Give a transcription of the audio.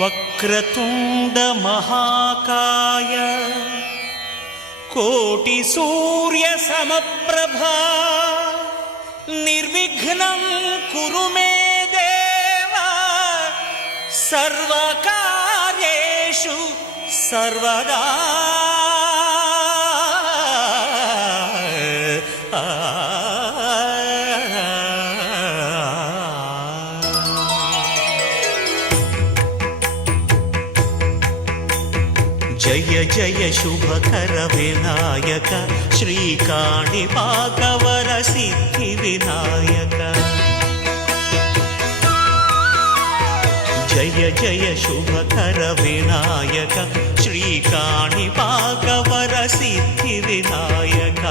వక్రతుండ మహాకాయ కోటి సూర్య సమప్రభా నిర్విఘ్నం కురు మే దేవ సర్వకార్యేషు సర్వదా. జయ జయ శుభకర వినాయక శ్రీకాణిపాకవర సిద్ధి వినాయక. జయ జయ శుభకర వినాయక శ్రీకాణిపాకవర సిద్ధి వినాయక.